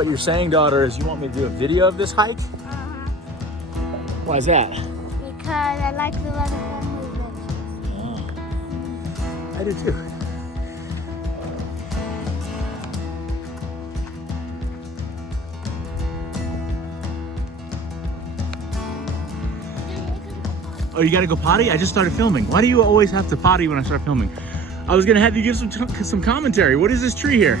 what you're saying, daughter, is you want me to do a video of this hike? Why is that? Because I like the vertical movement. Oh, I do too. Oh, you gotta go potty? I just started filming. Why do you always have to potty when I start filming? I was gonna have you give some commentary. What is this tree here?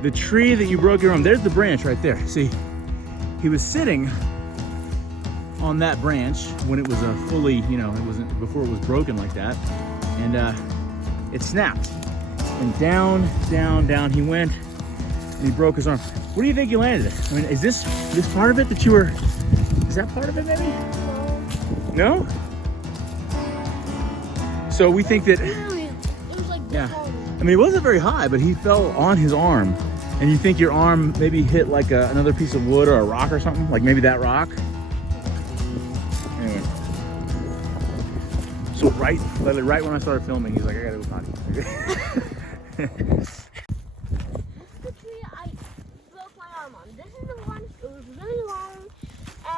The tree that you broke your arm. There's the branch right there. See, he was sitting on that branch when it was a fully, you know, it wasn't before it was broken like that, and it snapped. And down, down, down he went, and he broke his arm. What do you think you landed? I mean, is this part of it that you were? Is that part of it, maybe? No. So we think that. It was like Yeah. I mean, it wasn't very high, but he fell on his arm. And you think your arm maybe hit like another piece of wood or a rock or something? Like maybe that rock? Anyway. So right when I started filming, he's like, I gotta go potty. This is the tree I broke my arm on. This is the one, it was really long,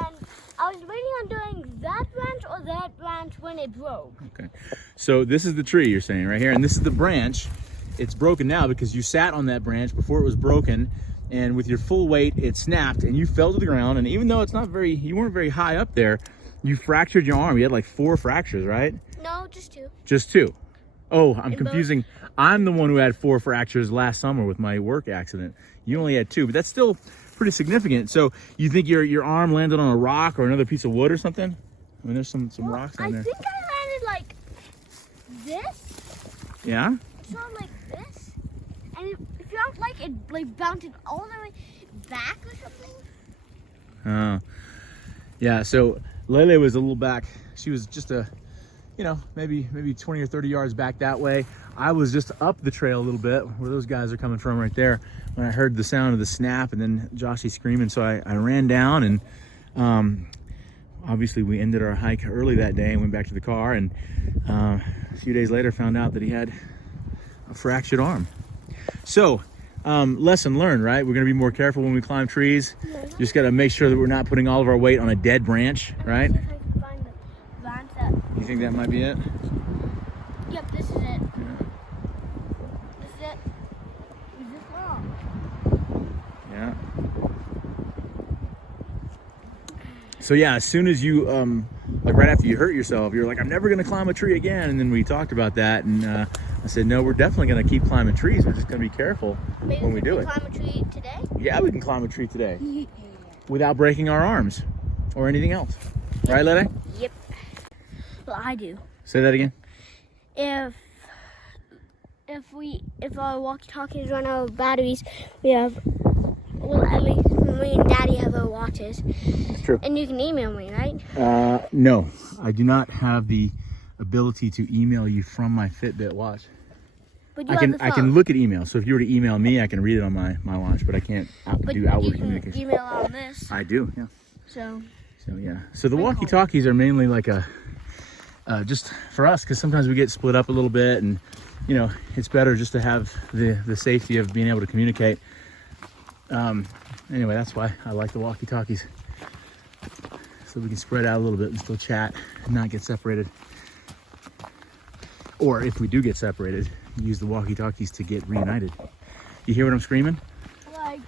and I was waiting on doing that branch or that branch when it broke. Okay. So this is the tree you're saying right here, and this is the branch. It's broken now because you sat on that branch before it was broken, and with your full weight it snapped and you fell to the ground. And even though it's not very, you weren't very high up there, you fractured your arm. You had like 4 fractures, right? No, just 2. Just 2. Oh, I'm confusing. I'm the one who had 4 fractures last summer with my work accident. You only had 2, but that's still pretty significant. So you think your arm landed on a rock or another piece of wood or something? I mean, there's some rocks down there. I think I landed like this. Yeah? It's not like this. And it felt like it like bounced all the way back or something. Oh. Yeah, so Lele was a little back. She was just you know, maybe 20 or 30 yards back that way. I was just up the trail a little bit where those guys are coming from right there when I heard the sound of the snap and then Joshy screaming. So I ran down, and obviously we ended our hike early that day and went back to the car, and a few days later found out that he had a fractured arm. So lesson learned, right? We're gonna be more careful when we climb trees. Just gotta make sure that we're not putting all of our weight on a dead branch, right? You think that might be it? Yep, this is it. Yeah. This is it. Is this long? Yeah. So yeah, as soon as you, like right after you hurt yourself, you're like, I'm never gonna climb a tree again. And then we talked about that, and I said, no, we're definitely gonna keep climbing trees. We're just gonna be careful when we do it. Climb a tree today? Yeah, we can climb a tree today without breaking our arms or anything else. Right, Lede? Yep. Well, I do. Say that again. If our walkie-talkies run out of batteries, we have, well, at least me and Daddy have our watches. It's true. And you can email me, right? No, I do not have the ability to email you from my Fitbit watch. But you I have the phone. can look at email. So if you were to email me, I can read it on my watch, but I can't do outward communication. Email on this. I do, yeah. So Yeah. So the walkie-talkies are mainly like just for us, because sometimes we get split up a little bit, and you know, it's better just to have the safety of being able to communicate. Anyway, that's why I like the walkie-talkies, so we can spread out a little bit and still chat and not get separated. Or if we do get separated, use the walkie-talkies to get reunited. You hear what I'm screaming? like,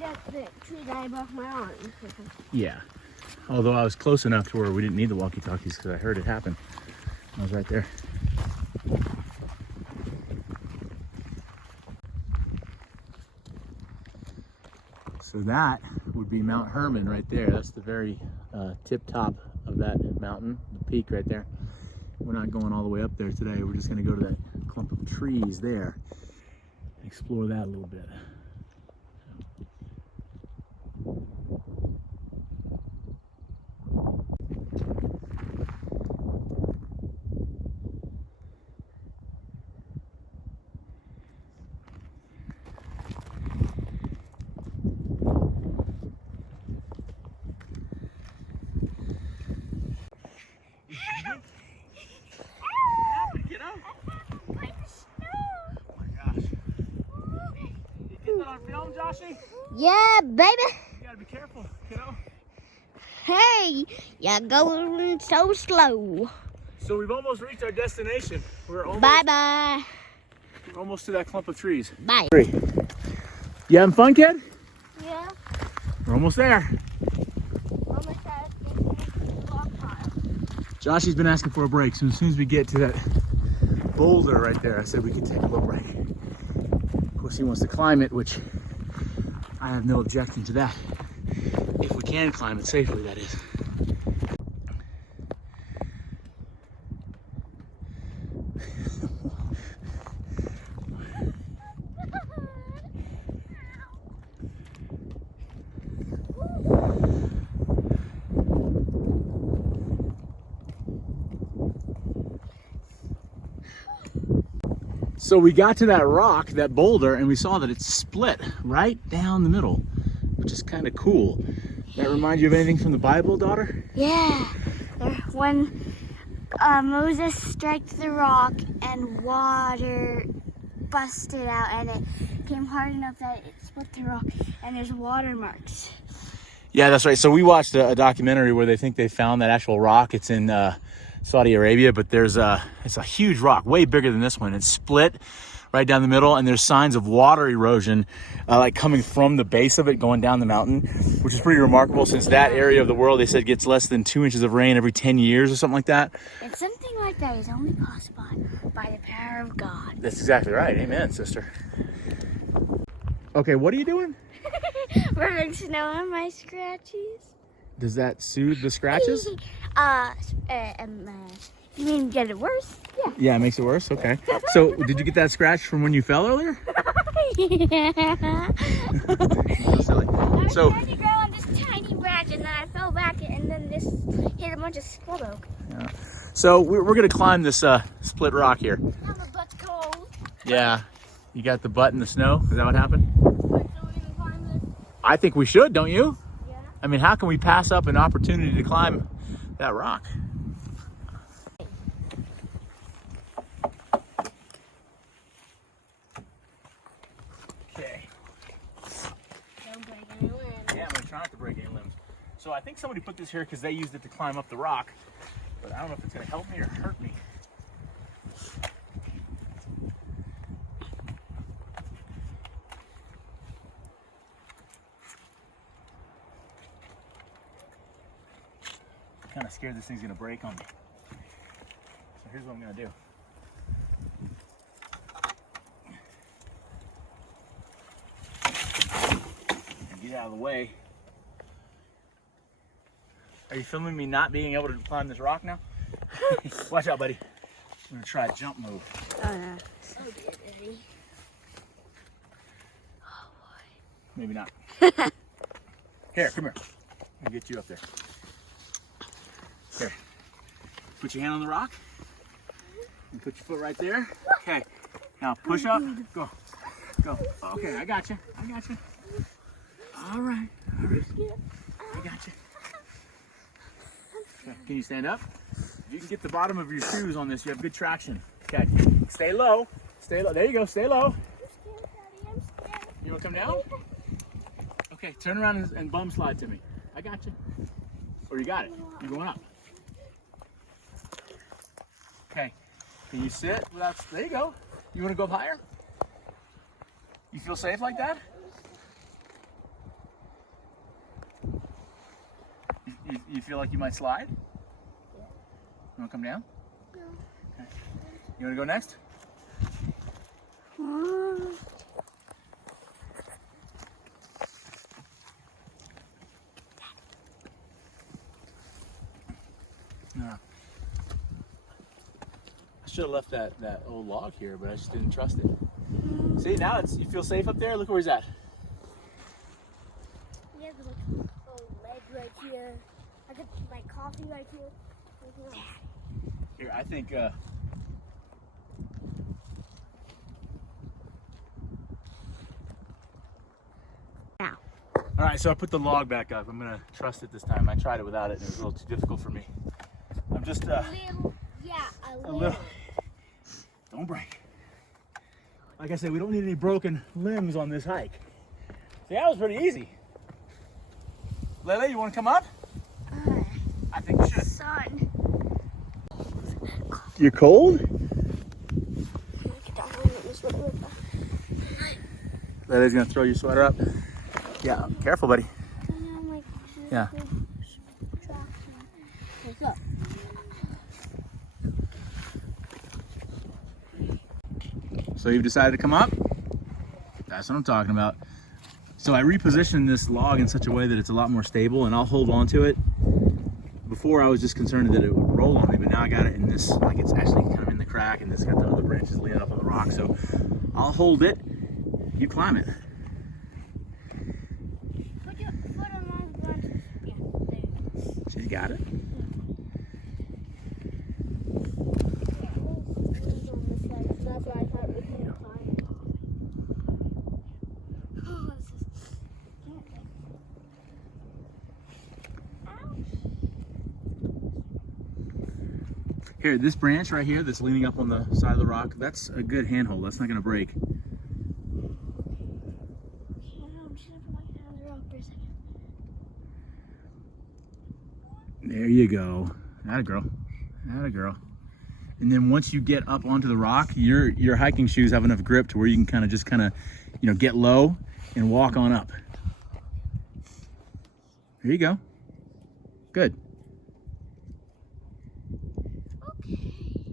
that's the tree that I broke my arm. Yeah. Although I was close enough to where we didn't need the walkie-talkies because I heard it happen. I was right there. So that would be Mount Hermon right there. That's the very tip top of that mountain, the peak right there. We're not going all the way up there today. We're just going to go to that clump of trees there and explore that a little bit. Joshy? Yeah, baby. You gotta be careful, kiddo. Hey, you're going so slow. So we've almost reached our destination. We're Bye-bye. almost to that clump of trees. Bye. You having fun, kid? Yeah. We're almost there. Almost at the log pile. Joshy's been asking for a break, so as soon as we get to that boulder right there, I said we could take a little break. Of course, he wants to climb it, which I have no objection to that. If we can climb it safely, that is. So we got to that rock, that boulder, and we saw that it's split right down the middle, which is kind of cool. That remind you of anything from the Bible, daughter? Yeah. When Moses struck the rock and water busted out and it came hard enough that it split the rock and there's watermarks. Yeah, that's right. So we watched a documentary where they think they found that actual rock. It's in Saudi Arabia, but it's a huge rock, way bigger than this one. It's split right down the middle, and there's signs of water erosion like coming from the base of it going down the mountain, which is pretty remarkable since that area of the world, they said, gets less than 2 inches of rain every 10 years or something like that. And something like that is only possible by the power of God. That's exactly right. Amen, sister. Okay, what are you doing? Rubbing snow on my scratchies. Does that soothe the scratches? You mean get it worse? Yeah. Yeah, it makes it worse. Okay. So, did you get that scratch from when you fell earlier? Yeah. So silly. I was So, trying to grow on this tiny branch and then I fell back and then this hit a bunch of split oak. yeah. So we're gonna climb this split rock here. Now the butt's cold. Yeah. You got the butt in the snow. Is that what happened? So we're gonna climb this? I think we should, don't you? Yeah. I mean, how can we pass up an opportunity to climb that rock? Okay. Don't break any limbs. Yeah, I'm gonna try not to break any limbs. So I think somebody put this here because they used it to climb up the rock, but I don't know if it's gonna help me or hurt me. I'm kind of scared this thing's gonna break on me. So here's what I'm gonna do. Get out of the way. Are you filming me not being able to climb this rock now? Watch out, buddy. I'm gonna try a jump move. Oh no. So dizzy. Oh boy. Maybe not. Here, come here. I'll get you up there. Here. Put your hand on the rock. And put your foot right there. Okay. Now push up. Go. Go. Okay, I got you. I got you. All right. All right. I got you. Okay. Can you stand up? If you can get the bottom of your shoes on this, you have good traction. Okay. Stay low. Stay low. There you go. Stay low. I'm scared, Daddy. I'm scared. You want to come down? Okay. Turn around and bum slide to me. I got you. Or you got it. You're going up. Okay. Can you sit without? There you go. You want to go up higher? You feel safe like that? You feel like you might slide? Yeah. You want to come down? No. Okay. You want to go next? No. I should have left that old log here, but I just didn't trust it. See, now you feel safe up there? Look where he's at. Yeah, there's like a little ledge right here. I got my coffee right here. Here, I think Now. all right, so I put the log back up. I'm gonna trust it this time. I tried it without it, and it was a little too difficult for me. I'm just A little. Don't break. Like I said, we don't need any broken limbs on this hike. See, that was pretty easy. Lele, you want to come up? I think you should. Sun. You're cold? Lele's gonna throw your sweater up. Yeah, careful, buddy. Yeah. What's up? So you've decided to come up? That's what I'm talking about. So I repositioned this log in such a way that it's a lot more stable, and I'll hold on to it. Before I was just concerned that it would roll on me, but now I got it in this, like it's actually kind of in the crack, and it's got the other branches leaning up on the rock. So I'll hold it, you climb it. Put your foot on one of the branches. Yeah, there. She's got it. That's why I thought we couldn't climb. Oh, this is Here, this branch right here that's leaning up on the side of the rock, that's a good handhold. That's not gonna break. There you go. Atta girl. Atta girl. And then once you get up onto the rock, your hiking shoes have enough grip to where you can kind of, you know, get low and walk on up. There you go. Good. Okay.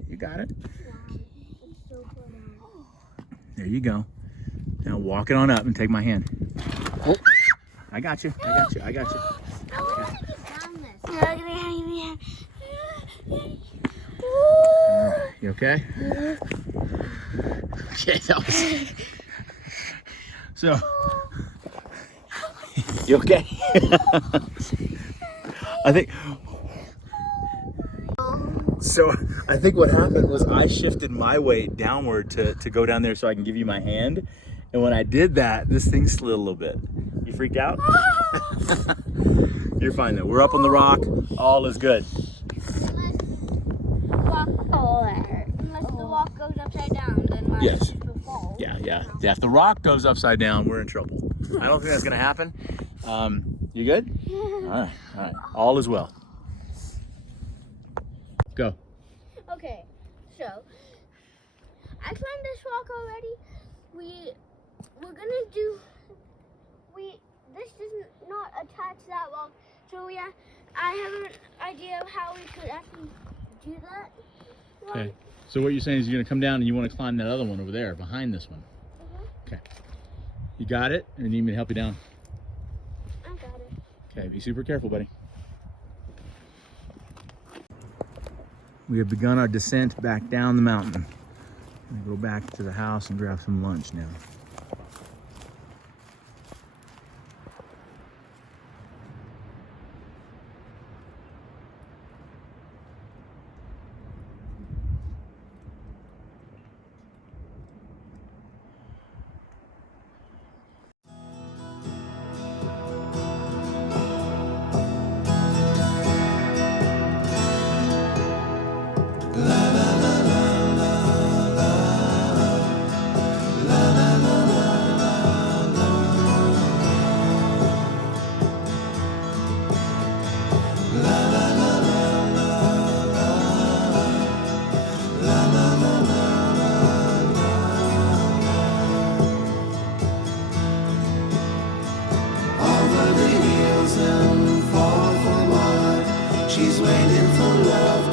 You got it. Wow. It's so good. There you go. Now walk it on up and take my hand. Oh, I got you. I got you. I got you. I want to get down this. Yeah, You okay? Okay, that was... So, you okay? I think what happened was I shifted my weight downward to go down there so I can give you my hand. And when I did that, this thing slid a little bit. You freaked out? You're fine though. We're up on the rock. All is good. Unless the rock goes upside down, then my Yes. will fall. Yeah. If the rock goes upside down, we're in trouble. I don't think that's gonna happen. You good? All right. All is well. Go. Okay, so I climbed this rock already. We're gonna do. This does not attach that rock, so yeah, I have an idea of how we could actually do that. Okay. So what you're saying is you're gonna come down and you want to climb that other one over there behind this one. Okay. You got it? Or you need me to help you down? I got it. Okay. Be super careful, buddy. We have begun our descent back down the mountain. I'm gonna go back to the house and grab some lunch now. Over the hills and far from mine, she's waiting for love